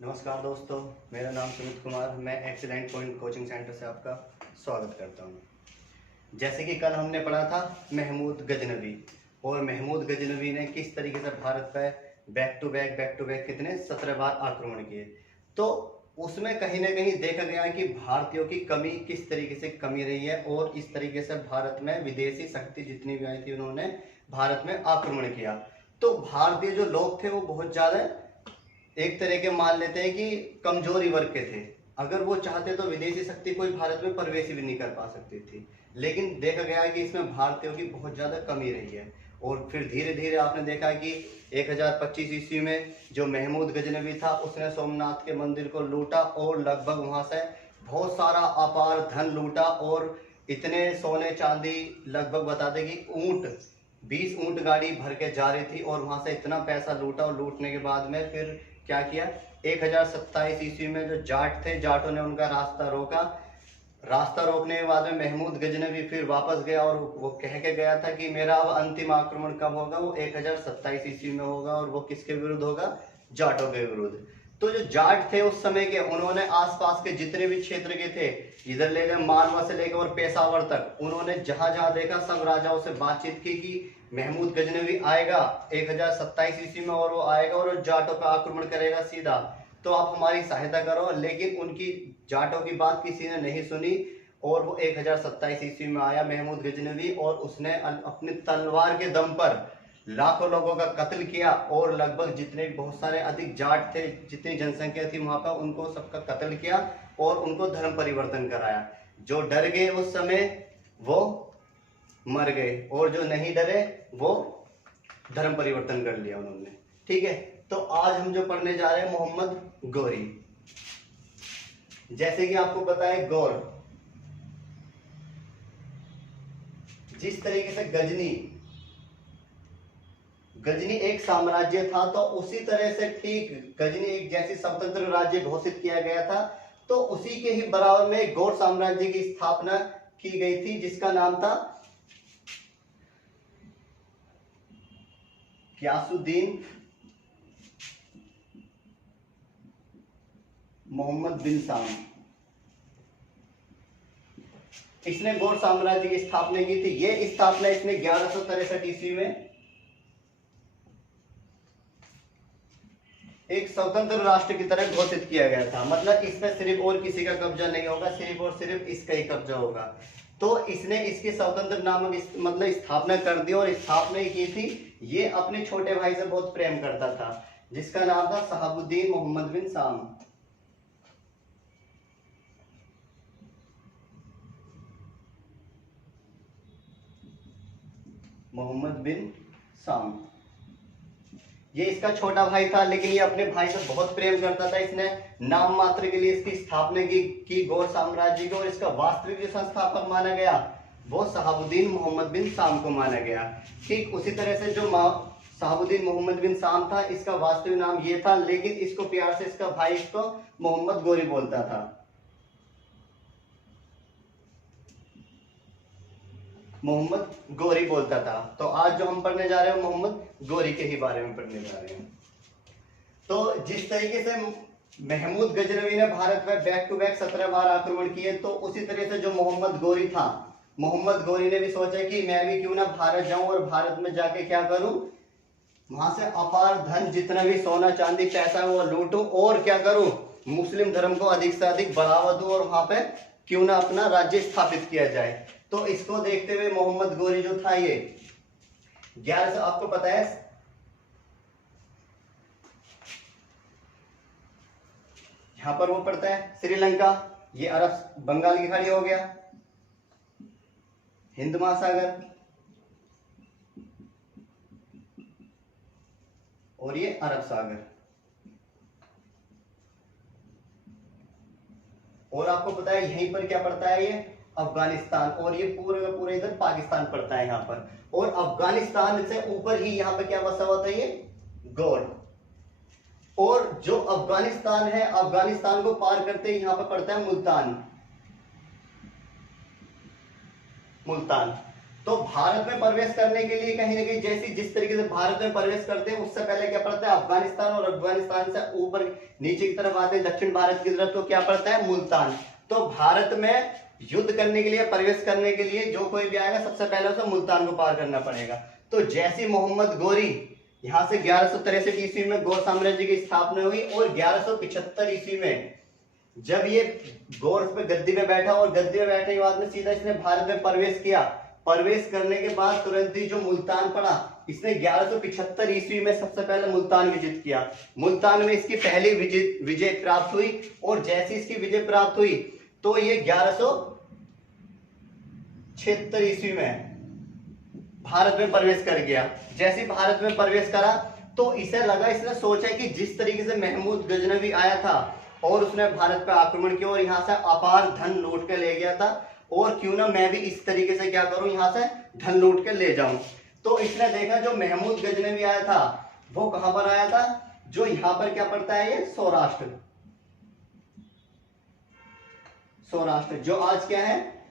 नमस्कार दोस्तों, मेरा नाम सुमित कुमार। मैं एक्सीलेंट पॉइंट कोचिंग सेंटर से आपका स्वागत करता हूं। जैसे कि कल हमने पढ़ा था महमूद गजनवी, और महमूद गजनवी ने किस तरीके से भारत पर बैक टू बैक कितने 17 बार आक्रमण किए। तो उसमें कहीं ना कहीं देखा गया कि भारतीयों की कमी किस तरीके से कमी रही है, और इस तरीके से भारत में विदेशी शक्ति जितनी भी आई थी उन्होंने भारत में आक्रमण किया। तो भारतीय जो लोग थे वो बहुत ज्यादा एक तरह के मान लेते हैं कि कमजोरी वर्ग के थे। अगर वो चाहते तो विदेशी शक्ति कोई भारत में प्रवेश भी नहीं कर पा सकती थी। लेकिन देखा गया है कि इसमें भारतीयों की बहुत ज्यादा कमी रही है। और फिर धीरे धीरे आपने देखा कि 1025 ईस्वी में जो महमूद गजनवी था उसने सोमनाथ के मंदिर को लूटा, और लगभग वहां से बहुत सारा अपार धन लूटा, और इतने सोने चांदी लगभग बता दें कि ऊंट 20 ऊंट गाड़ी भर के जा रही थी, और वहां से इतना पैसा लूटा। और लूटने के बाद में फिर क्या किया, 1027 ईस्वी में जो जाट थे, जाटों ने उनका रास्ता रोका। रास्ता रोकने के बाद में महमूद गजनवी फिर वापस गया, और वो कह के गया था कि मेरा अब अंतिम आक्रमण कब होगा, वो 1027 ईस्वी में होगा, और वो किसके विरुद्ध होगा, जाटों के विरुद्ध। तो जो जाट थे उस समय के, उन्होंने आसपास के जितने भी क्षेत्र के थे, इधर ले लें मालवा से लेकर और पेशावर तक, उन्होंने जहां जहां देखा सब राजाओं से बातचीत की कि महमूद गजनवी आएगा 1027 ईस्वी में, और वो आएगा और जाटों पर आक्रमण करेगा सीधा, तो आप हमारी सहायता करो। लेकिन उनकी जाटों की बात किसी ने नहीं सुनी, और वो 1027 ईस्वी में आया महमूद गजनवी, और उसने अपनी तलवार के दम पर लाखों लोगों का कत्ल किया, और लगभग जितने बहुत सारे अधिक जाट थे, जितनी जनसंख्या थी वहां पर, उनको सबका कत्ल किया और उनको धर्म परिवर्तन कराया। जो डर गए उस समय वो मर गए, और जो नहीं डरे वो धर्म परिवर्तन कर लिया उन्होंने। ठीक है, तो आज हम जो पढ़ने जा रहे हैं मोहम्मद गौरी। जैसे कि आपको पता है गौर, जिस तरीके से गजनी एक साम्राज्य था, तो उसी तरह से ठीक गजनी एक जैसी स्वतंत्र राज्य घोषित किया गया था, तो उसी के ही बराबर में गौर साम्राज्य की स्थापना की गई थी, जिसका नाम था गियासुद्दीन मोहम्मद बिन साम। इसने गौर साम्राज्य की स्थापना की थी। यह स्थापना इसने 1163 ईस्वी में एक स्वतंत्र राष्ट्र की तरह घोषित किया गया था। मतलब इसमें सिर्फ और किसी का कब्जा नहीं होगा, सिर्फ और सिर्फ इसका ही कब्जा होगा। तो इसने इसकी स्वतंत्र नामक मतलब स्थापना कर दी, और स्थापना की थी। ये अपने छोटे भाई से बहुत प्रेम करता था, जिसका नाम था शहाबुद्दीन मोहम्मद बिन साम। मोहम्मद बिन साम ये इसका छोटा भाई था, लेकिन ये अपने भाई से बहुत प्रेम करता था। इसने नाम मात्र के लिए इसकी स्थापना की गौर साम्राज्य को, और इसका वास्तविक जो संस्थापक माना गया वो शहाबुद्दीन मोहम्मद बिन साम को माना गया। ठीक उसी तरह से जो शहाबुद्दीन मोहम्मद बिन साम था, इसका वास्तविक नाम ये था, लेकिन इसको प्यार से इसका भाई इसको मोहम्मद गौरी बोलता था। मोहम्मद गौरी बोलता था। तो आज जो हम पढ़ने जा रहे हैं मोहम्मद गौरी के ही बारे में पढ़ने जा रहे हैं। तो जिस तरीके से महमूद गजनवी ने भारत पर बैक टू बैक 17 बार आक्रमण किए, तो उसी तरह से जो मोहम्मद गौरी था, मोहम्मद गौरी ने भी सोचा कि मैं भी क्यों ना भारत जाऊं, और भारत में जाके क्या करूं, वहां से अपार धन जितना भी सोना चांदी पैसा वो लूटूं, और क्या करूं, मुस्लिम धर्म को अधिक से अधिक बढ़ावा दूं, और वहां पे क्यों ना अपना राज्य स्थापित किया जाए। तो इसको देखते हुए मोहम्मद गौरी जो था, ये 1100, आपको पता है यहां पर वो पड़ता है श्रीलंका, ये अरब बंगाल की खाड़ी हो गया, हिंद महासागर, और ये अरब सागर। और आपको पता है यहीं पर क्या पड़ता है, ये अफगानिस्तान, और ये पूरे का पूरे इधर पाकिस्तान पड़ता है यहाँ पर। और अफगानिस्तान से ऊपर ही यहाँ पे क्या बसा हुआ था, ये गौर। और जो अफगानिस्तान है, अफगानिस्तान को पार करते ही यहाँ पर पड़ता है मुल्तान। तो भारत में प्रवेश करने के लिए कहीं ना कहीं जैसी जिस तरीके से भारत में प्रवेश करते हैं उससे पहले क्या पड़ता है अफगानिस्तान, और अफगानिस्तान से ऊपर नीचे की तरफ आते हैं दक्षिण भारत की तरफ तो क्या पड़ता है मुल्तान। तो भारत में युद्ध करने के लिए, प्रवेश करने के लिए जो कोई भी आएगा सबसे पहले उसे मुल्तान को पार करना पड़ेगा। तो जैसे मोहम्मद गोरी यहाँ से 1163 ईस्वी में गौर साम्राज्य की स्थापना हुई, और 1175 ईस्वी में जब ये गौर पे गद्दी में बैठा, और गद्दी में बैठने के बाद में सीधा इसने भारत में प्रवेश किया। प्रवेश करने के बाद तुरंत ही जो मुल्तान पड़ा, इसने 1175 ईस्वी में सबसे पहले मुल्तान विजित किया। मुल्तान में इसकी पहली विजय प्राप्त हुई, और जैसी इसकी विजय प्राप्त हुई तो ये 1176 ईस्वी में भारत में प्रवेश कर गया। जैसे भारत में प्रवेश करा तो इसे लगा, इसने सोचा कि जिस तरीके से महमूद गजनवी आया था और उसने भारत पर आक्रमण किया और यहाँ से अपार धन लूट के ले गया था, और क्यों ना मैं भी इस तरीके से क्या करूं, यहाँ से धन लूट के ले जाऊं। तो इसने देखा जो महमूद गजनवी आया था वो कहां पर आया था, जो यहाँ पर क्या पड़ता है ये सौराष्ट्र, सौराष्ट्र जो आज क्या है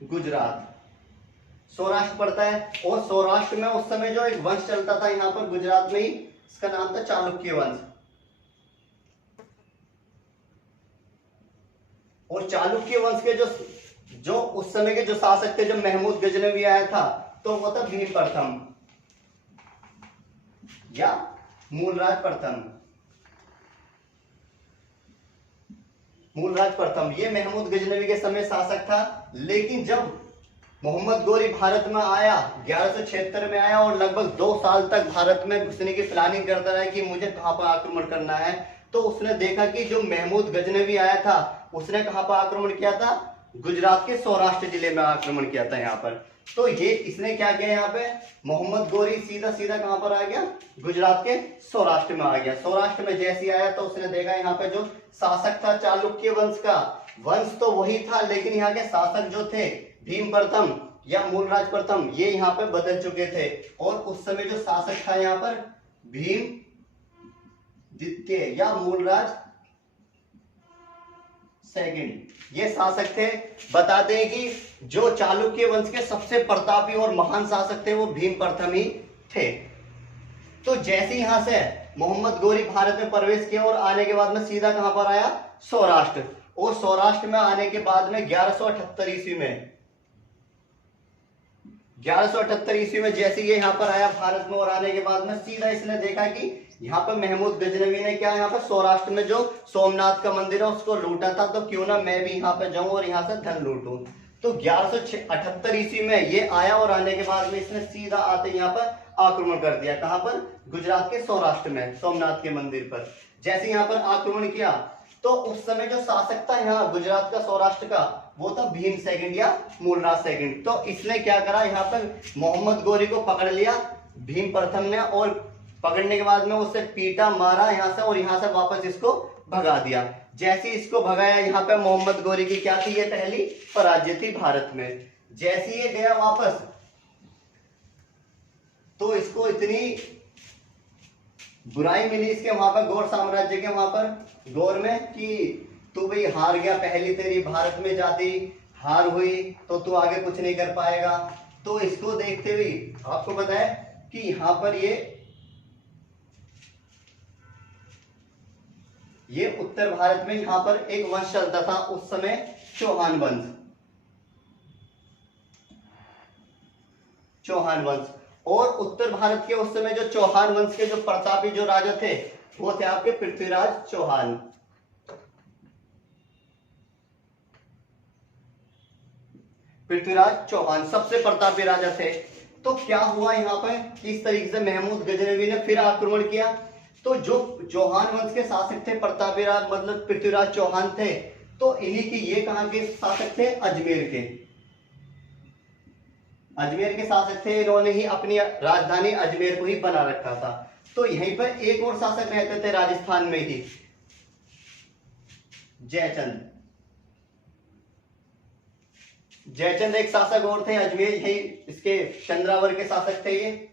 गुजरात, सौराष्ट्र पड़ता है। और सौराष्ट्र में उस समय जो एक वंश चलता था यहाँ पर गुजरात में ही, इसका नाम था चालुक्य वंश। और चालुक्य वंश के जो उस समय के जो शासक थे, जो महमूद गजनवी आया था तो वो था भीम प्रथम या मूलराज प्रथम। मूलराज प्रथम ये महमूद गजनवी के समय शासक था। लेकिन जब मोहम्मद गोरी भारत में आया, 1176 में आया, और लगभग 2 साल तक भारत में घुसने की प्लानिंग करता रहा कि मुझे कहां पर आक्रमण करना है, तो उसने देखा कि जो महमूद गजनवी आया था उसने कहां पर आक्रमण किया था, गुजरात के सौराष्ट्र जिले में आक्रमण किया था यहाँ पर। तो ये इसने क्या किया, यहाँ पे मोहम्मद गोरी सीधा सीधा कहां पर आ गया, गुजरात के सौराष्ट्र में आ गया। सौराष्ट्र में जैसे आया तो उसने देखा यहाँ पे जो शासक था चालुक्य वंश का, वंश तो वही था लेकिन यहाँ के शासक जो थे भीम प्रथम या मूलराज प्रथम, ये यहाँ पे बदल चुके थे। और उस समय जो शासक था यहाँ पर भीम द्वितीय या मूलराज सेकंड, ये शासक थे। बताते हैं कि जो चालुक्य वंश के सबसे प्रतापी और महान शासक थे वो भीम प्रथम ही थे। तो जैसे यहां से मोहम्मद गोरी भारत में प्रवेश किया और आने के बाद में सीधा कहां पर आया, सौराष्ट्र। और सौराष्ट्र में आने के बाद में 1178 ईस्वी में 1178 ईस्वी में जैसे ये यहाँ पर आया भारत में, और आने के बाद में सीधा इसने देखा कि यहाँ पर महमूद गजनवी ने क्या यहाँ पर सौराष्ट्र में जो सोमनाथ का मंदिर है उसको लूटा था, तो क्यों ना मैं भी यहाँ पे जाऊं और यहाँ से धन लूटूं। तो 1178 ईस्वी में ये आया, और आने के बाद में इसने सीधा आते यहाँ पर आक्रमण कर दिया। कहां पर, गुजरात के सौराष्ट्र में सोमनाथ के मंदिर पर। जैसे यहाँ पर आक्रमण किया तो उस समय जो शासक था यहाँ गुजरात का सौराष्ट्र का, वो था भीम सेकंड या मूलराज सेकंड। तो इसने क्या करा, यहाँ पर मोहम्मद गोरी को पकड़ लिया भीम प्रथम ने, और पकड़ने के बाद में उसे पीटा मारा यहाँ से, और यहाँ से वापस इसको भगा दिया। जैसे इसको भगाया, यहाँ पे मोहम्मद गोरी की क्या थी, ये पहली पराजय थी भारत में। जैसे ये गया वापस तो इसको इतनी बुराई मिली इसके वहां पर गौर साम्राज्य के वहां पर गौर में कि तू भाई हार गया, पहली तेरी भारत में जाती हार हुई तो तू आगे कुछ नहीं कर पाएगा। तो इसको देखते हुए आपको पता है कि यहां पर ये उत्तर भारत में यहां पर एक वंश चलता था उस समय, चौहान वंश। चौहान वंश। और उत्तर भारत के उस समय जो चौहान वंश के जो प्रतापी जो राजा थे वो थे आपके पृथ्वीराज चौहान। पृथ्वीराज चौहान सबसे प्रतापी राजा थे। तो क्या हुआ यहाँ पर, किस तरीके से महमूद गजनवी ने फिर आक्रमण किया। तो जो चौहान वंश के शासक थे प्रतापी राज मतलब पृथ्वीराज चौहान थे, तो इन्हीं की ये कहां के शासक थे, अजमेर के। अजमेर के शासक थे, इन्होंने ही अपनी राजधानी अजमेर को ही बना रखा था। तो यहीं पर एक और शासक रहते थे राजस्थान में ही, जयचंद। जयचंद एक शासक और थे अजमेर, यही इसके चंद्रावर के शासक थे ये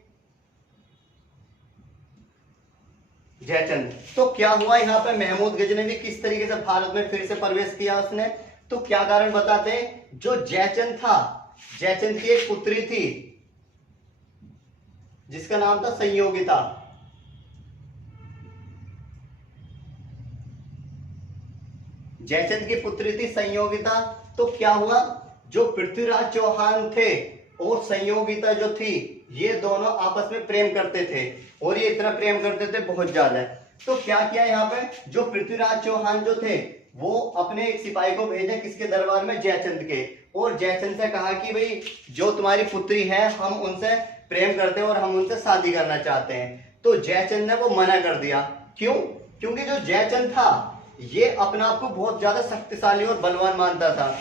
जयचंद। तो क्या हुआ यहाँ पे, महमूद गजनवी किस तरीके से भारत में फिर से प्रवेश किया उसने। तो क्या कारण बताते हैं, जो जयचंद था जयचंद की एक पुत्री थी जिसका नाम था संयोगिता। जयचंद की पुत्री थी संयोगिता। तो क्या हुआ, जो पृथ्वीराज चौहान थे और संयोगिता जो थी, ये दोनों आपस में प्रेम करते थे और ये इतना प्रेम करते थे बहुत ज्यादा। तो क्या किया यहाँ पे, जो पृथ्वीराज चौहान जो थे वो अपने एक सिपाही को भेजे किसके दरबार में, जयचंद के, और जयचंद से कहा कि भाई जो तुम्हारी पुत्री है हम उनसे प्रेम करते हैं और हम उनसे शादी करना चाहते हैं। तो जयचंद ने वो मना कर दिया। क्यों? क्योंकि जो जयचंद था ये अपने आप को बहुत ज्यादा शक्तिशाली और बलवान मानता था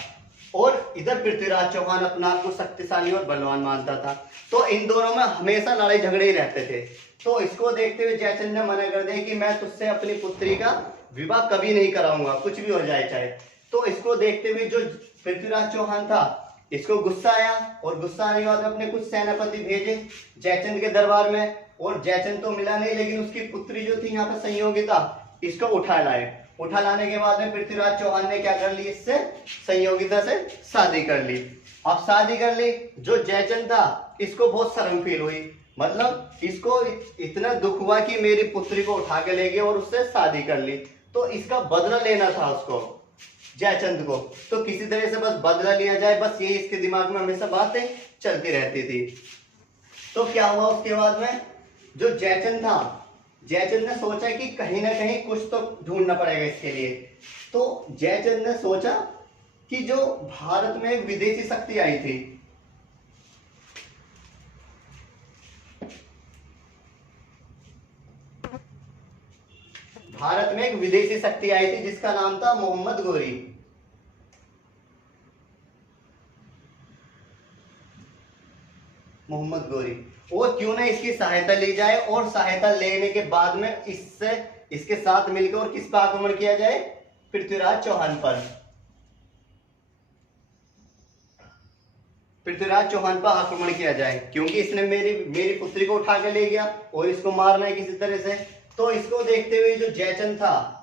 और इधर पृथ्वीराज चौहान अपने आप को शक्तिशाली और बलवान मानता था। तो इन दोनों में हमेशा लड़ाई झगड़े ही रहते थे। तो इसको देखते हुए जयचंद ने मना कर दिया कि मैं तुझसे अपनी पुत्री का विवाह कभी नहीं कराऊंगा, कुछ भी हो जाए चाहे। तो इसको देखते हुए जो पृथ्वीराज चौहान था इसको गुस्सा आया और गुस्सा आने के बाद अपने कुछ सेनापति भेजे जयचंद के दरबार में, और जयचंद तो मिला नहीं, लेकिन उसकी पुत्री जो थी यहाँ पे संयोगिता, इसको उठा लाए। उठा लाने के बाद में पृथ्वीराज चौहान ने क्या कर ली, इससे संयोगिता से शादी कर ली। अब शादी कर ली, जो जयचंद था इसको बहुत शर्म फील हुई, मतलब इसको इतना दुख हुआ कि मेरी पुत्री को उठा के ले गए और उससे शादी कर ली। तो इसका बदला लेना था उसको, जयचंद को। तो किसी तरह से बस बदला लिया जाए, बस ये इसके दिमाग में हमेशा बातें चलती रहती थी। तो क्या हुआ उसके बाद में, जो जयचंद था, जयचंद ने सोचा कि कहीं ना कहीं कुछ तो ढूंढना पड़ेगा इसके लिए। तो जयचंद ने सोचा कि जो भारत में एक विदेशी शक्ति आई थी, भारत में एक विदेशी शक्ति आई थी जिसका नाम था मोहम्मद गोरी। मोहम्मद गोरी, और क्यों ना इसकी सहायता ली जाए, और सहायता लेने के बाद में इसके साथ मिलकर और किस पर आक्रमण किया जाए, पृथ्वीराज चौहान पर। पृथ्वीराज चौहान पर आक्रमण किया जाए, क्योंकि इसने मेरी पुत्री को उठा के ले गया और इसको मारना है किसी तरह से। तो इसको देखते हुए जो जयचंद था,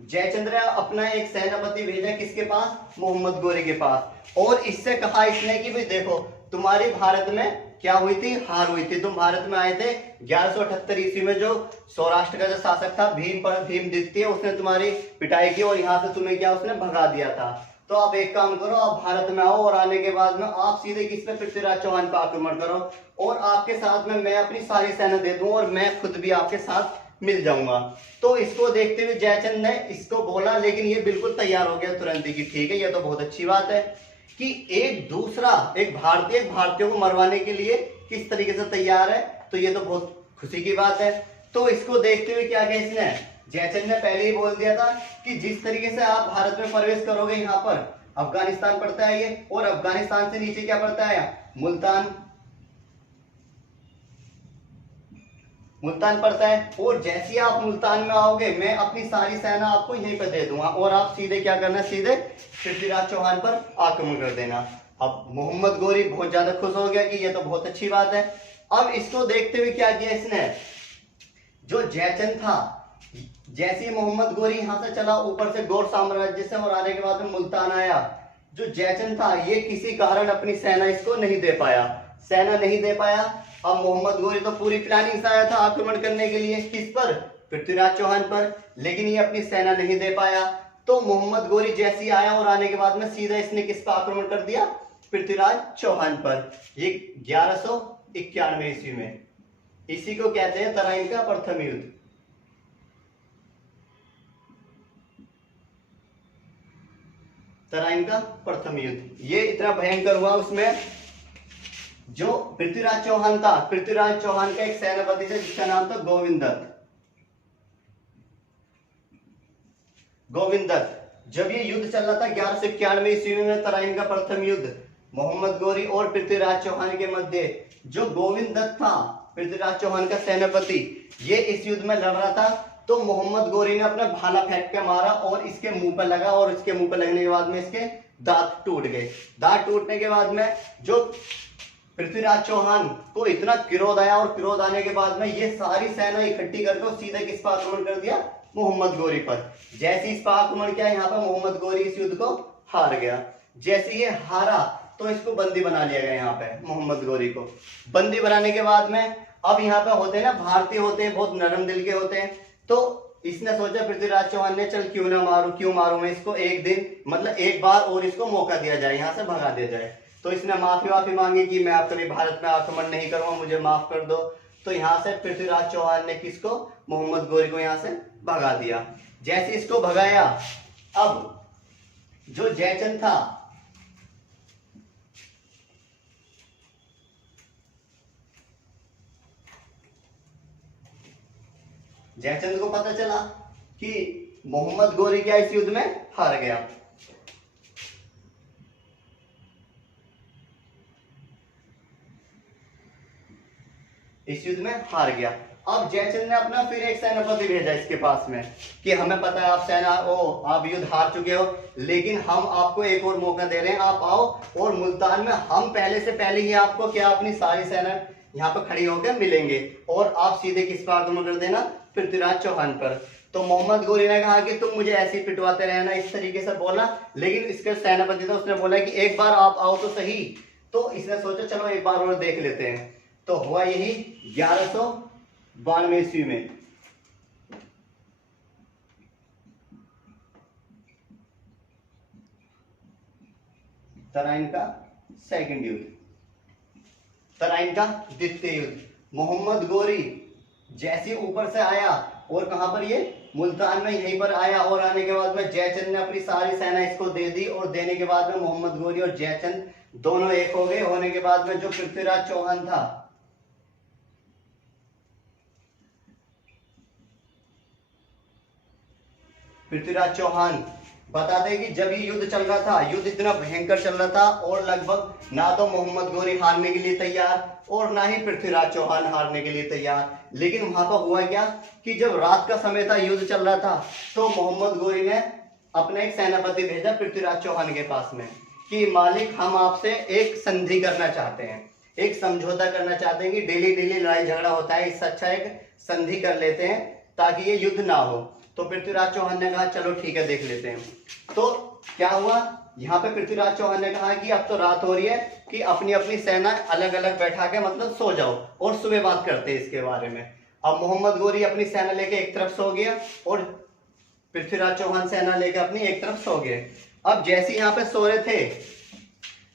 जयचंद ने अपना एक सेनापति भेजा किसके पास, मोहम्मद गोरी के पास, और इससे कहा इसने कि भाई देखो तुम्हारी भारत में क्या हुई थी, हार हुई थी। तुम भारत में आए थे 1178 ईस्वी में, जो सौराष्ट्र का जो शासक था भीमद्वितीय, उसने तुम्हारी पिटाई की और यहाँ से तुम्हें क्या उसने भगा दिया था। तो आप एक काम करो, आप भारत में आओ और आने के बाद में आप सीधे किस पे, पृथ्वीराज चौहान पर आक्रमण करो, और आपके साथ में मैं अपनी सारी सेना दे दूं और मैं खुद भी आपके साथ मिल जाऊंगा। तो इसको देखते हुए जयचंद ने इसको बोला, लेकिन ये बिल्कुल तैयार हो गया तुरंत ही कि ठीक है, ये तो बहुत अच्छी बात है कि एक भारतीय को मरवाने के लिए किस तरीके से तैयार है, तो ये तो बहुत खुशी की बात है। तो इसको देखते हुए क्या किया इसने, जयचंद ने पहले ही बोल दिया था कि जिस तरीके से आप भारत में प्रवेश करोगे, यहाँ पर अफगानिस्तान पड़ता है ये, और अफगानिस्तान से नीचे क्या पड़ता है, मुल्तान पड़ता है, और जैसे ही आप मुल्तान में आओगे मैं अपनी सारी सेना आपको यहीं पर दे दूंगा और आप सीधे क्या करना, सीधे पृथ्वीराज चौहान पर आक्रमण कर देना। अब मोहम्मद गोरी बहुत ज्यादा खुश हो गया कि ये तो बहुत अच्छी बात है। अब इसको देखते हुए क्या किया इसने, जो जयचंद था, जैसे ही मोहम्मद गोरी यहां से चला ऊपर से गौड़ साम्राज्य से और आने के बाद में मुल्तान आया, जो जयचंद था ये किसी कारण अपनी सेना इसको नहीं दे पाया। अब मोहम्मद गोरी तो पूरी प्लानिंग से आया था आक्रमण करने के लिए, किस पर, पृथ्वीराज चौहान पर, लेकिन ये अपनी सेना नहीं दे पाया। तो मोहम्मद गोरी जैसे ही आया और आने के बाद में सीधा इसने किस पर आक्रमण कर दिया, पृथ्वीराज चौहान पर। ये 1191 ईस्वी में, इसी को कहते हैं तराइन का प्रथम युद्ध। तराइन का प्रथम युद्ध ये इतना भयंकर हुआ, उसमें जो पृथ्वीराज चौहान था, पृथ्वीराज चौहान का एक सेनापति था जिसका नाम था गोविंद दत्त। जब ये युद्ध चल रहा था 1191 ईस्वी में, तराइन का प्रथम युद्ध मोहम्मद गोरी और पृथ्वीराज चौहान के मध्य, जो गोविंद दत्त था पृथ्वीराज चौहान का सेनापति, ये इस युद्ध में लड़ रहा था। तो मोहम्मद गोरी ने अपना भाला फेंक के मारा और इसके मुंह पर लगा, और इसके मुंह पर लगने के बाद में इसके दांत टूट गए। दांत टूटने के बाद में जो पृथ्वीराज चौहान को इतना क्रोध आया, और क्रोध आने के बाद में ये सारी सेना इकट्ठी करके सीधे किस पर आक्रमण कर दिया, मोहम्मद गौरी पर। जैसे इस पर आक्रमण किया, यहाँ पर मोहम्मद गौरी इस युद्ध को हार गया। जैसे ये हारा तो इसको बंदी बना लिया गया। यहाँ पे मोहम्मद गौरी को बंदी बनाने के बाद में अब यहाँ पे होते हैं ना, भारतीय होते हैं, बहुत नरम दिल के होते हैं। तो इसने सोचा पृथ्वीराज चौहान ने, चल क्यों ना मारूं, क्यों मारूं मैं इसको, एक दिन मतलब एक बार और इसको मौका दिया जाए, यहाँ से भगा दिया जाए। तो इसने माफी मांगी कि मैं आपके भारत में आक्रमण नहीं करूंगा, मुझे माफ कर दो। तो यहाँ से पृथ्वीराज चौहान ने किसको, मोहम्मद गौरी को यहाँ से भगा दिया। जैसे इसको भगाया, अब जो जयचंद था, जयचंद को पता चला कि मोहम्मद गौरी क्या इस युद्ध में हार गया। इस युद्ध में हार गया। अब जयचंद ने अपना फिर एक सेनापति भेजा इसके पास में कि हमें पता है आप आप युद्ध हार चुके हो, लेकिन हम आपको एक और मौका दे रहे हैं, आप आओ और मुल्तान में हम पहले से पहले ही आपको क्या अपनी सारी सेना यहाँ पर खड़ी होकर मिलेंगे और आप सीधे किस पर आक्रमण कर देना, पृथ्वीराज चौहान पर। तो मोहम्मद गौरी ने कहा कि तुम मुझे ऐसे ही पिटवाते रहना, इस तरीके से बोला। लेकिन इसके सेनापति था, उसने बोला कि एक बार आप आओ तो सही। तो इसने सोचा चलो एक बार और देख लेते हैं। तो हुआ यही 1192 ईस्वी में। तराइन का सेकंड युद्ध, तराइन का द्वितीय युद्ध। मोहम्मद गौरी जैसे ऊपर से आया और कहां पर, ये मुल्तान में यहीं पर आया, और आने के बाद में जयचंद ने अपनी सारी सेना इसको दे दी, और देने के बाद में मोहम्मद गौरी और जयचंद दोनों एक हो गए। होने के बाद में जो पृथ्वीराज चौहान था, पृथ्वीराज चौहान बताते हैं कि जब ये युद्ध चल रहा था, युद्ध इतना भयंकर चल रहा था और लगभग ना तो मोहम्मद गौरी हारने के लिए तैयार और ना ही पृथ्वीराज चौहान हारने के लिए तैयार। लेकिन वहां पर हुआ क्या कि जब रात का समय था, युद्ध चल रहा था, तो मोहम्मद गौरी ने अपना एक सेनापति भेजा पृथ्वीराज चौहान के पास में कि मालिक, हम आपसे एक संधि करना चाहते हैं, एक समझौता करना चाहते हैं कि डेली डेली लड़ाई झगड़ा होता है, इससे अच्छा एक संधि कर लेते हैं ताकि ये युद्ध ना हो। तो पृथ्वीराज चौहान ने कहा चलो ठीक है, देख लेते हैं। तो क्या हुआ, यहाँ पे पृथ्वीराज चौहान ने कहा कि अब तो रात हो रही है कि अपनी अपनी सेना अलग अलग बैठा के मतलब सो जाओ और सुबह बात करते हैं इसके बारे में। अब मोहम्मद गौरी अपनी सेना लेके एक तरफ सो गया और पृथ्वीराज चौहान सेना लेके अपनी एक तरफ सो गए। अब जैसे यहाँ पे सो रहे थे,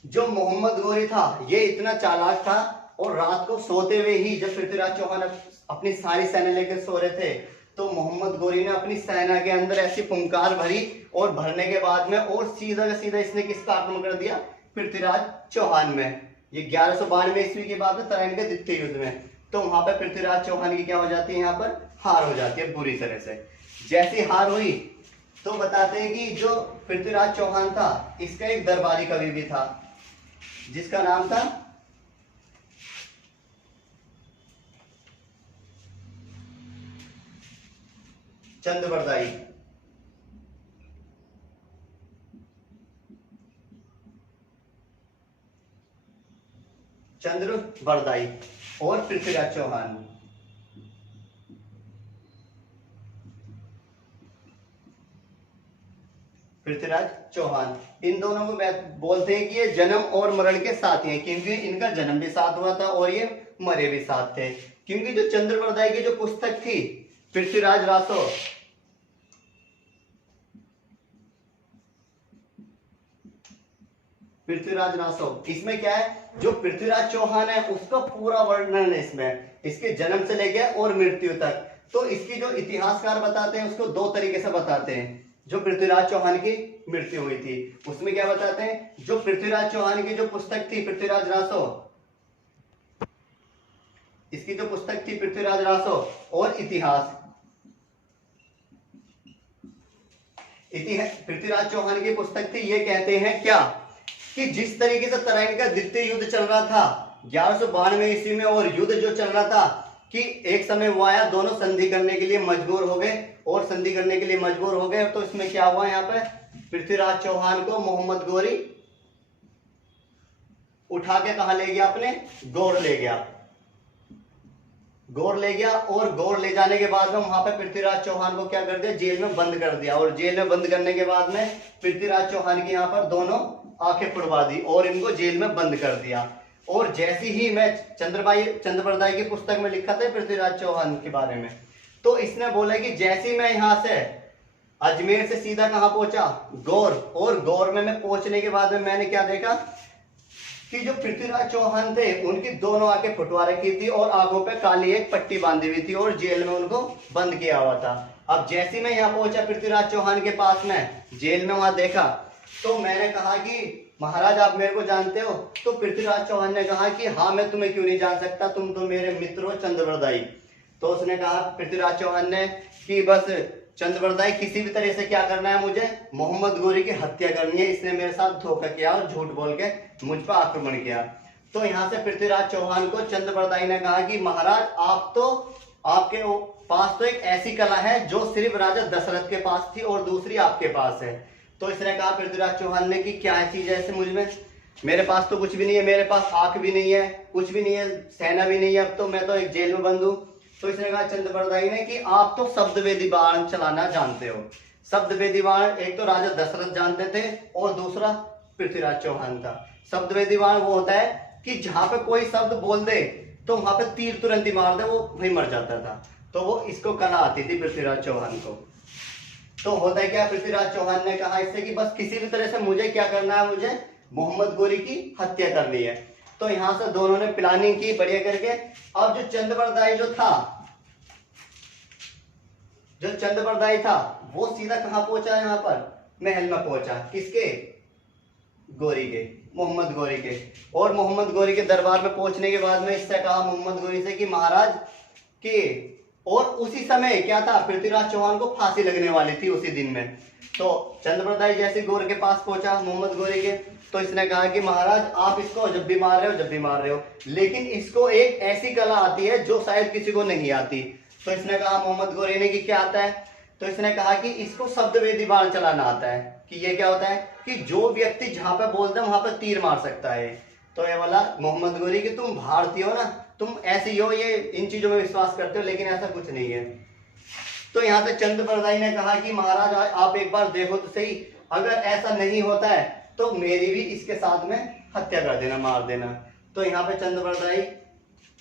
जो मोहम्मद गौरी था ये इतना चालाक था, और रात को सोते हुए ही जब पृथ्वीराज चौहान अपनी सारी सेना लेकर सो रहे थे, तो मोहम्मद गौरी ने अपनी सेना के अंदर ऐसी फुंकार भरी, और भरने के बाद में और सीधा का सीधा इसने किसका आक्रमण कर दिया, पृथ्वीराज चौहान में। ये 1192 ईस्वी की बात है, तराइन के द्वितीय युद्ध में। तो वहां पर पृथ्वीराज चौहान की क्या हो जाती है, यहाँ पर हार हो जाती है बुरी तरह से। जैसी हार हुई तो बताते हैं कि जो पृथ्वीराज चौहान था, इसका एक दरबारी कवि भी था जिसका नाम था चंद्रबरदाई। चंद्रबरदाई और पृथ्वीराज चौहान, पृथ्वीराज चौहान, इन दोनों को बोलते हैं कि ये जन्म और मरण के साथी हैं, क्योंकि इनका जन्म भी साथ हुआ था और ये मरे भी साथ थे। क्योंकि जो चंद्रबरदाई की जो पुस्तक थी पृथ्वीराज रासो, पृथ्वीराज रासो, इसमें क्या है, जो पृथ्वीराज चौहान है उसका पूरा वर्णन है इसमें, इसके जन्म से लेकर और मृत्यु तक। तो इसकी जो इतिहासकार बताते हैं उसको दो तरीके से बताते हैं। जो पृथ्वीराज चौहान की मृत्यु हुई थी उसमें क्या बताते हैं, जो पृथ्वीराज चौहान की जो पुस्तक थी पृथ्वीराज रासो, इसकी जो पुस्तक थी पृथ्वीराज रासो और इतिहास, पृथ्वीराज चौहान की पुस्तक थी, ये कहते हैं क्या कि जिस तरीके से तराइन का द्वितीय युद्ध चल रहा था 1192 ईस्वी में, और युद्ध जो चल रहा था कि एक समय वो आया, दोनों संधि करने के लिए मजबूर हो गए, और संधि करने के लिए मजबूर हो गए। तो इसमें क्या हुआ, यहाँ पे पृथ्वीराज चौहान को मोहम्मद गौरी उठा के कहा ले गया, अपने गौड़ ले गया, गौर ले गया और गौर ले जाने के बाद में वहां पे पृथ्वीराज चौहान को क्या कर दिया, जेल में बंद कर दिया। और जेल में बंद करने के बाद में पृथ्वीराज चौहान की यहाँ पर दोनों आंखें फुड़वा दी और इनको जेल में बंद कर दिया। और जैसी ही मैं चंद्रबरदाई की पुस्तक में लिखा था पृथ्वीराज चौहान के बारे में, तो इसने बोला कि जैसे मैं यहाँ से अजमेर से सीधा कहाँ पहुंचा, गौर, और गौर में मैं पहुंचने के बाद में मैंने क्या देखा कि जो पृथ्वीराज चौहान थे उनकी दोनों आंखें फुटवा रखी थी और आंखों पे काली एक पट्टी बांधी हुई थी और जेल में उनको बंद किया हुआ था। अब जैसे मैं यहाँ पहुंचा पृथ्वीराज चौहान के पास में, जेल में वहां देखा, तो मैंने कहा कि महाराज आप मेरे को जानते हो? तो पृथ्वीराज चौहान ने कहा कि हाँ मैं तुम्हें क्यों नहीं जान सकता, तुम तो मेरे मित्र हो चंद्रबरदाई। तो उसने कहा पृथ्वीराज चौहान ने कि बस चंद्रबरदाई किसी भी तरह से क्या करना है, मुझे मोहम्मद गोरी की हत्या करनी है, इसने मेरे साथ धोखा किया और झूठ बोल के मुझ पर आक्रमण किया। तो यहाँ से पृथ्वीराज चौहान को चंद्रबरदाई ने कहा कि महाराज आपके पास तो एक ऐसी कला है जो सिर्फ राजा दशरथ के पास थी और दूसरी आपके पास है। तो इसने कहा पृथ्वीराज चौहान ने कि क्या चीज है ऐसे मुझ में, मेरे पास तो कुछ भी नहीं है, मेरे पास आंख भी नहीं है, कुछ भी नहीं है, सेना भी नहीं है, अब तो मैं तो एक जेल में बंद हूं। तो इसने कहा चंद्रबरदाई ने कि आप तो शब्दवेदी बाण चलाना जानते हो। शब्दवेदी बाण एक तो राजा दशरथ जानते थे और दूसरा पृथ्वीराज चौहान था। शब्दवेदी बाण वो होता है कि जहां पे कोई शब्द बोल दे तो वहां पे तीर तुरंत ही मार दे, वो वही मर जाता था। तो वो इसको कला आती थी पृथ्वीराज चौहान को। तो होता है क्या, पृथ्वीराज चौहान ने कहा इससे कि बस किसी भी तरह से मुझे क्या करना है, मुझे मोहम्मद गोरी की हत्या करनी है। तो यहां से दोनों ने प्लानिंग की बढ़िया करके। अब जो चंद्रबरदाई था वो सीधा कहां पहुंचा, यहाँ पर महल में पहुंचा, किसके, गोरी के, मोहम्मद गोरी के। और मोहम्मद गोरी के दरबार में पहुंचने के बाद में इससे कहा मोहम्मद गोरी से कि महाराज के, और उसी समय क्या था, पृथ्वीराज चौहान को फांसी लगने वाली थी उसी दिन में। तो चंद्रबरदाई जैसे गोर के पास पहुंचा मोहम्मद गोरी के, तो इसने कहा कि महाराज आप इसको जब भी मार रहे हो, लेकिन इसको एक ऐसी कला आती है जो शायद किसी को नहीं आती। तो इसने कहा मोहम्मद गोरी ने कि क्या आता है? तो इसने कहा कि इसको शब्दवेदी बाण चलाना आता है। कि ये क्या होता है कि जो व्यक्ति जहां पे बोलता है वहां पे तीर मार सकता है। तो ये वाला मोहम्मद गोरी कि तुम भारतीय हो ना, तुम ऐसे ही हो, ये इन चीजों में विश्वास करते हो, लेकिन ऐसा कुछ नहीं है। तो यहाँ से चंद्रबरदाई ने कहा कि महाराज आप एक बार देखो तो सही, अगर ऐसा नहीं होता है तो मेरी भी इसके साथ में हत्या कर देना, मार देना। तो यहाँ पे चंद्रबरदाई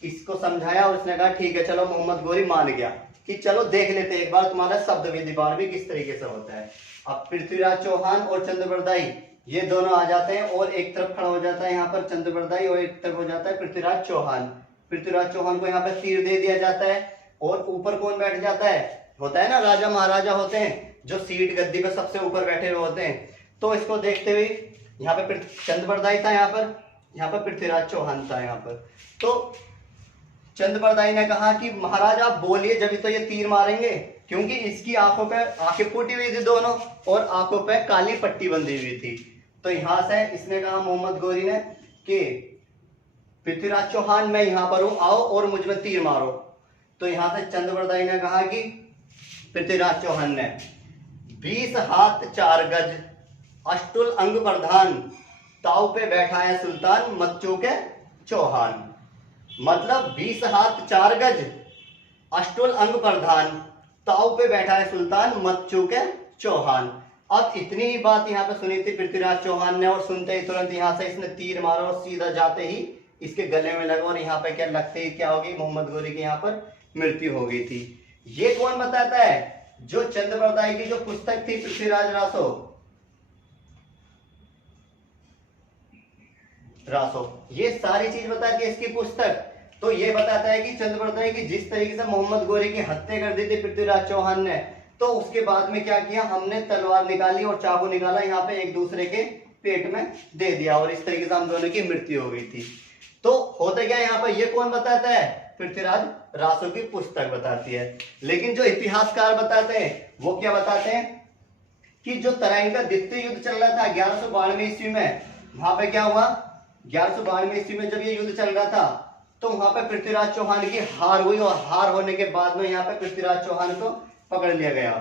इसको समझाया और उसने कहा ठीक है चलो, मोहम्मद गोरी मान गया कि चलो देख लेते एक बार तुम्हारा शब्दवेदी बाण भी किस तरीके से होता है। अब पृथ्वीराज चौहान और चंद्रबरदाई ये दोनों आ जाते हैं और एक तरफ खड़ा हो जाता है यहाँ पर चंद्रबरदाई और एक तरफ हो जाता है पृथ्वीराज चौहान। पृथ्वीराज चौहान को यहाँ पे तीर दे दिया जाता है और ऊपर कौन बैठ जाता है, होता है ना राजा महाराजा होते हैं जो सीट गद्दी पे सबसे ऊपर बैठे हुए होते हैं। तो इसको देखते हुए यहाँ पे चंद्रबरदाई था, यहाँ पर पृथ्वीराज चौहान था यहाँ पर। तो चंद्रबरदाई ने कहा कि महाराज आप बोलिए जब तो ये तीर मारेंगे, क्योंकि इसकी आंखों पे आंखें फूटी हुई थी दोनों और आंखों पे काली पट्टी बंधी हुई थी। तो यहां से इसने कहा मोहम्मद गोरी ने कि पृथ्वीराज चौहान मैं यहाँ पर हूं, आओ और मुझ में तीर मारो। तो यहां से चंद्रबरदाई ने कहा कि पृथ्वीराज चौहान ने 20 हाथ 4 गज अष्टुल अंग प्रधान, ताव पे बैठा है सुल्तान मत चूके चौहान। मतलब 20 हाथ 4 गज अष्टुल अंग प्रधान, ताव पे बैठा है सुल्तान मत चूके चौहान। अब इतनी ही बात यहाँ पे सुनी थी पृथ्वीराज चौहान ने और सुनते ही तुरंत यहाँ से इसने तीर मारा और सीधा जाते ही इसके गले में लगा और यहाँ पे क्या लगते ही क्या हो गई, मोहम्मद गोरी की यहाँ पर मृत्यु हो गई थी। ये कौन बताता है? जो चंद्रबरदाई की जो पुस्तक थी पृथ्वीराज रासो, ये सारी चीज बताती है इसकी पुस्तक। तो ये बताता है कि चंद्रबरदाई की जिस तरीके से मोहम्मद गोरी की हत्या कर दी थी पृथ्वीराज चौहान ने, तो उसके बाद में क्या किया, हमने तलवार निकाली और चाकू निकाला, यहाँ पे एक दूसरे के पेट में दे दिया और इस तरीके से हम दोनों की मृत्यु हो गई थी। तो होता क्या यहाँ पर, ये कौन बताता है? पृथ्वीराज रासो की पुस्तक बताती है। लेकिन जो इतिहासकार बताते हैं वो क्या बताते हैं कि जो तराइन का द्वितीय युद्ध चल रहा था 1192 ईस्वी में, वहां पे क्या हुआ, 1192 ईस्वी में जब ये युद्ध चल रहा था तो वहां पे पृथ्वीराज चौहान की हार हुई और हार होने के बाद में यहाँ पे पृथ्वीराज चौहान को पकड़ लिया गया।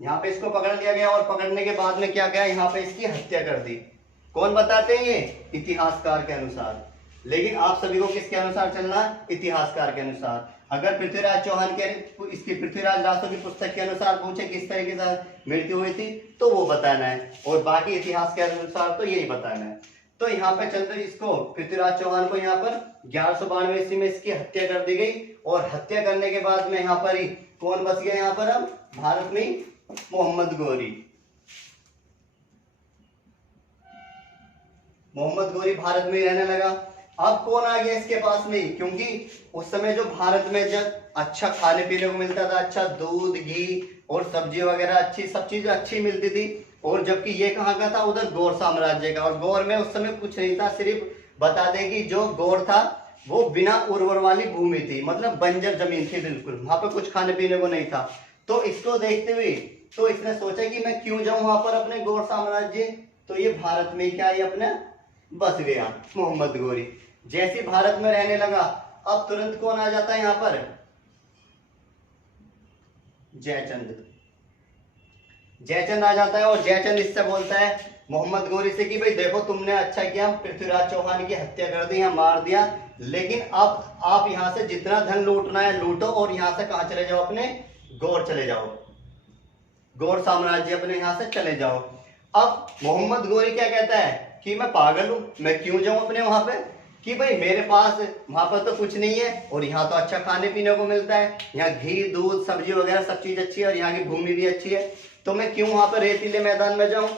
यहाँ पे इसको पकड़ लिया गया और पकड़ने के बाद में क्या गया, यहाँ पे इसकी हत्या कर दी। कौन बताते हैं ये? इतिहासकार के अनुसार। लेकिन आप सभी को किसके अनुसार चलना है? इतिहासकार के अनुसार। अगर पृथ्वीराज चौहान के इसकी पृथ्वीराज रासो की पुस्तक के अनुसार पूछे किस तरीके से मृत्यु हुई थी तो वो बताना है, और बाकी इतिहास के अनुसार तो यही बताना है। तो यहाँ पे चलते इसको पृथ्वीराज चौहान को यहाँ पर 1192 ईस्वी में इसकी हत्या कर दी गई, और हत्या करने के बाद में यहाँ पर ही कौन बस गया यहाँ पर अब भारत में? मोहम्मद गोरी। मोहम्मद गोरी भारत में ही रहने लगा। अब कौन आ गया इसके पास में? क्योंकि उस समय जो भारत में जब अच्छा खाने पीने को मिलता था, अच्छा दूध घी और सब्जी वगैरह अच्छी सब चीजें अच्छी मिलती थी, और जबकि ये कहाँ का था? उधर गौर साम्राज्य का। और गौर में उस समय कुछ नहीं था, सिर्फ बता दें कि जो गौर था वो बिना उर्वर वाली भूमि थी, मतलब बंजर जमीन थी बिल्कुल, वहां पर कुछ खाने पीने को नहीं था। तो इसको देखते हुए तो इसने सोचा कि मैं क्यों जाऊं वहां पर अपने गौर साम्राज्य, तो ये भारत में क्या ये अपने बस गया मोहम्मद गोरी। जैसे भारत में रहने लगा, अब तुरंत कौन आ जाता है यहाँ पर? जयचंद। जयचंद आ जाता है, और जयचंद इससे बोलता है मोहम्मद गोरी से कि भाई देखो तुमने अच्छा किया, पृथ्वीराज चौहान की हत्या कर दी, मार दिया, लेकिन अब आप यहाँ से जितना धन लूटना है लूटो, और यहाँ से कहाँ चले जाओ? अपने गौर चले जाओ, गौर साम्राज्य अपने यहाँ से चले जाओ। अब मोहम्मद गोरी क्या कहता है कि मैं पागल हूं, मैं क्यों जाऊं अपने वहां पे, कि भाई मेरे पास वहां पर तो कुछ नहीं है, और यहाँ तो अच्छा खाने पीने को मिलता है, यहाँ घी दूध सब्जी वगैरह सब चीज अच्छी है, और यहाँ की भूमि भी अच्छी है, तो मैं क्यों वहां पर रेतीले मैदान में जाऊं?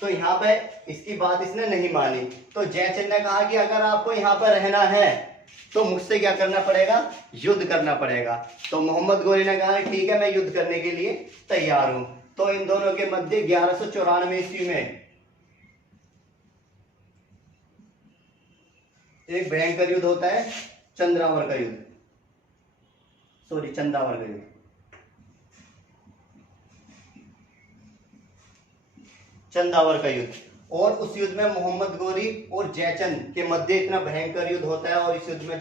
तो यहाँ पे इसकी बात इसने नहीं मानी। तो जयचंद ने कहा कि अगर आपको यहाँ पर रहना है तो मुझसे क्या करना पड़ेगा? युद्ध करना पड़ेगा। तो मोहम्मद गोरी ने कहा ठीक है, मैं युद्ध करने के लिए तैयार हूं। तो इन दोनों के मध्य 1194 ईस्वी में एक भयंकर युद्ध होता है, चंद्रावर का युद्ध, सॉरी चंदावर का युद्ध। चंदावर का युद्ध, और उस युद्ध में मोहम्मद गोरी और जयचंद के मध्य इतना भयंकर युद्ध होता है, और इस युद्ध में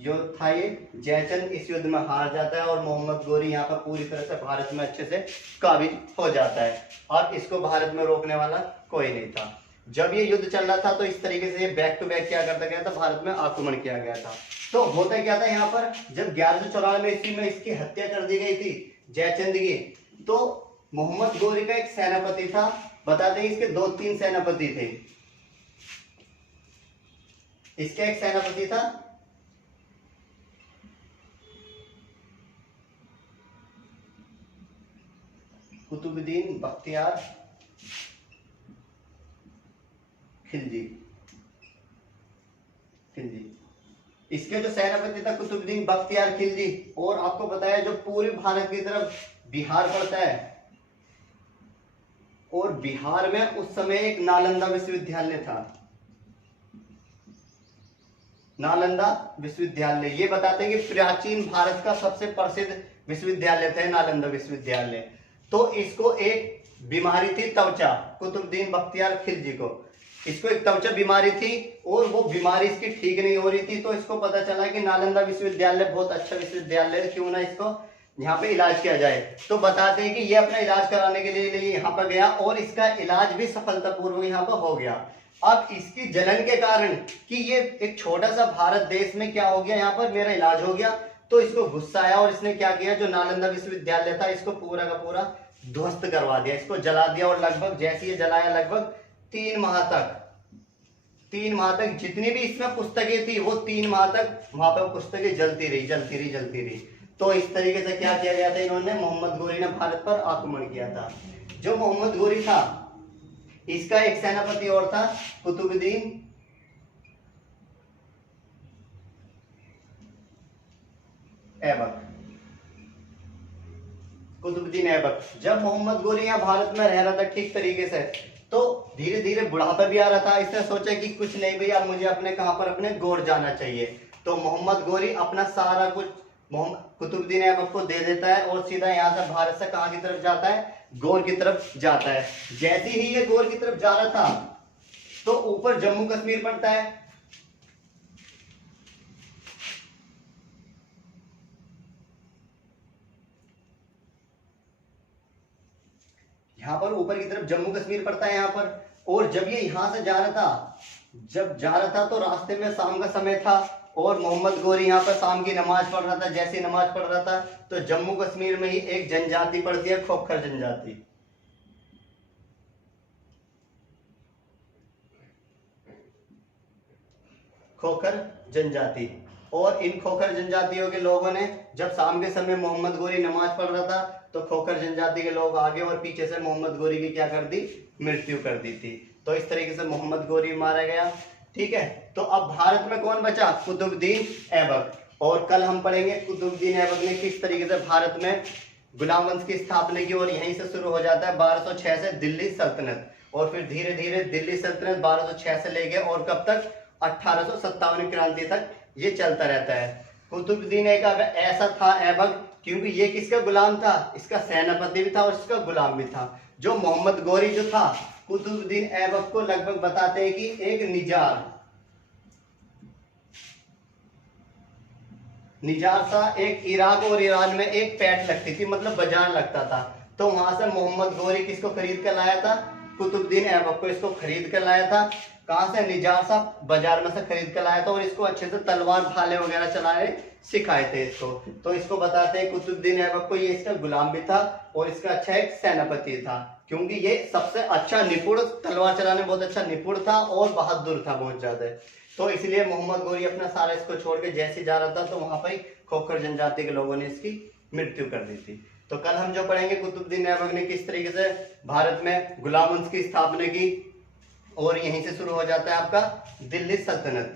जो था ये जयचंद इस युद्ध में हार जाता है, और मोहम्मद गोरी यहाँ पर पूरी तरह से भारत में अच्छे से काबिज हो जाता है, और इसको भारत में रोकने वाला कोई नहीं था। जब ये युद्ध चल रहा था तो इस तरीके से बैक टू बैक क्या करता गया था? भारत में आक्रमण किया गया था। तो होता क्या था यहाँ पर, जब 1194 ईस्वी में इसकी हत्या कर दी गई थी जयचंद की, तो मोहम्मद गोरी का एक सेनापति था, बताते हैं इसके 2-3 सेनापति थे। इसका एक सेनापति था कुतुबुद्दीन बख्तियार खिलजी। इसके जो सेनापति था कुतुबुद्दीन बख्तियार खिलजी, और आपको बताया जो पूरे भारत की तरफ बिहार पड़ता है, और बिहार में उस समय एक नालंदा विश्वविद्यालय था, नालंदा विश्वविद्यालय। ये बताते हैं कि प्राचीन भारत का सबसे प्रसिद्ध विश्वविद्यालय था नालंदा विश्वविद्यालय। तो इसको एक बीमारी थी त्वचा, कुतुबुद्दीन बख्तियार खिलजी को इसको एक त्वचा बीमारी थी, और वो बीमारी इसकी ठीक नहीं हो रही थी। तो इसको पता चला कि नालंदा विश्वविद्यालय बहुत अच्छा विश्वविद्यालय है, क्यों ना इसको यहाँ पे इलाज किया जाए। तो बताते हैं कि ये अपना इलाज कराने के लिए यहाँ पर गया, और इसका इलाज भी सफलतापूर्वक यहाँ पर हो गया। अब इसकी जलन के कारण कि ये एक छोटा सा भारत देश में क्या हो गया, यहाँ पर मेरा इलाज हो गया, तो इसको गुस्सा आया, और इसने क्या किया, जो नालंदा विश्वविद्यालय था इसको पूरा का पूरा ध्वस्त करवा दिया, इसको जला दिया। और लगभग जैसे ये जलाया, लगभग 3 माह तक जितनी भी इसमें पुस्तकें थी वो 3 माह तक वहां पर पुस्तकें जलती रही। तो इस तरीके से क्या किया गया था, इन्होंने मोहम्मद गोरी ने भारत पर आक्रमण किया था। जो मोहम्मद गोरी था इसका एक सेनापति और था कुतुबुद्दीन ऐबक। जब मोहम्मद गोरी यहाँ भारत में रह रहा था ठीक तरीके से, तो धीरे धीरे बुढ़ापा भी आ रहा था। इसने सोचा कि कुछ नहीं भैया, मुझे अपने कहां पर अपने गौर जाना चाहिए। तो मोहम्मद गोरी अपना सारा कुछ कुतुबुद्दीन ऐबक को दे देता है, और सीधा यहाँ से भारत से कहां की तरफ जाता है, गौर की तरफ जाता है। जैसे ही ये गौर की तरफ जा रहा था तो ऊपर जम्मू कश्मीर पड़ता है, यहाँ पर ऊपर की तरफ जम्मू कश्मीर पड़ता है यहाँ पर, और जब ये यहाँ से जा रहा था तो रास्ते में शाम का समय था और मोहम्मद गोरी यहाँ पर शाम की नमाज पढ़ रहा था। जैसे नमाज पढ़ रहा था तो जम्मू कश्मीर में ही एक जनजाति पड़ती है, खोखर जनजाति। खोखर जनजाति। और इन खोखर जनजातियों के लोगों ने जब शाम के समय मोहम्मद गोरी नमाज पढ़ रहा था तो खोखर जनजाति के लोग आगे और पीछे से मोहम्मद गोरी की क्या कर दी, मृत्यु कर दी थी। तो इस तरीके से मोहम्मद गोरी मारा गया। ठीक है, तो अब भारत में कौन बचा, कुतुबुद्दीन ऐबक। और कल हम पढ़ेंगे कुतुबुद्दीन ऐबक ने किस तरीके से भारत में गुलाम वंश की स्थापना की। और यहीं से शुरू हो जाता है 1206 से दिल्ली सल्तनत, और फिर धीरे धीरे दिल्ली सल्तनत 1206 से लेके और कब तक, 1857 क्रांति तक ये चलता रहता है। कुतुबुद्दीन एक ऐसा था ऐबक, क्योंकि ये किसका गुलाम था, इसका सेनापति भी था और इसका गुलाम भी था। जो मोहम्मद गोरी जो था, कुतुबुद्दीन ऐबक को लगभग बताते हैं कि एक निजार सा एक इराक और ईरान में एक पैठ लगती थी, मतलब बाजार लगता था। तो वहां से मोहम्मद गोरी किसको खरीद कर लाया था, कुतुबुद्दीन ऐबक को इसको खरीद कर लाया था। कहां से, निजार सा बाजार में से खरीद कर लाया था। और इसको अच्छे से तलवार भाले वगैरह चलाने सिखाए थे इसको। तो इसको बताते हैं कुतुबुद्दीन ऐबक को, ये इसका गुलाम भी था और इसका अच्छा एक सेनापति था, क्योंकि ये सबसे अच्छा निपुण, तलवार चलाने बहुत अच्छा निपुण था और बहादुर था बहुत ज्यादा। तो इसलिए मोहम्मद गोरी अपना सारा इसको छोड़ के जैसे जा रहा था तो वहां पर खोखर जनजाति के लोगों ने इसकी मृत्यु कर दी थी। तो कल हम जो पढ़ेंगे कुतुबुद्दीन ऐबक ने किस तरीके से भारत में गुलाम वंश की स्थापना की, और यहीं से शुरू हो जाता है आपका दिल्ली सल्तनत।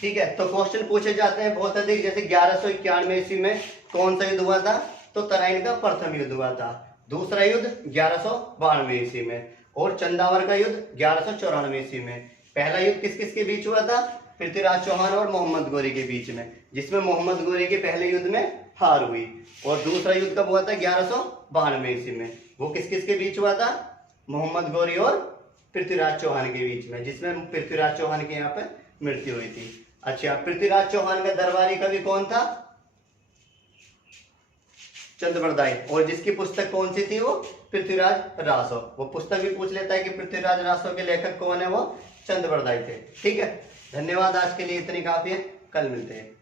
ठीक है, तो क्वेश्चन पूछे जाते हैं बहुत अधिक, जैसे 1191 ईस्वी में कौन सा युद्ध हुआ था, तो तराइन का प्रथम युद्ध हुआ था। दूसरा युद्ध 1192 ईस्वी में, और चंदावर का युद्ध 1194 ईस्वी में। पहला युद्ध किस किस के बीच हुआ था, पृथ्वीराज चौहान और मोहम्मद गोरी के बीच में, जिसमें मोहम्मद गोरी के पहले युद्ध में हार हुई। और दूसरा युद्ध कब हुआ था, 1192 ईस्वी में। वो किस किस के बीच हुआ था, मोहम्मद गोरी और पृथ्वीराज चौहान के बीच में, जिसमें पृथ्वीराज चौहान की यहाँ पे मृत्यु हुई थी। अच्छा, पृथ्वीराज चौहान का दरबारी कवि कौन था, चंद्रबरदाई। और जिसकी पुस्तक कौन सी थी, वो पृथ्वीराज रासो। वो पुस्तक भी पूछ लेता है कि पृथ्वीराज रासो के लेखक कौन है, वो चंद्रबरदाई थे। ठीक है, धन्यवाद, आज के लिए इतनी काफी है, कल मिलते हैं।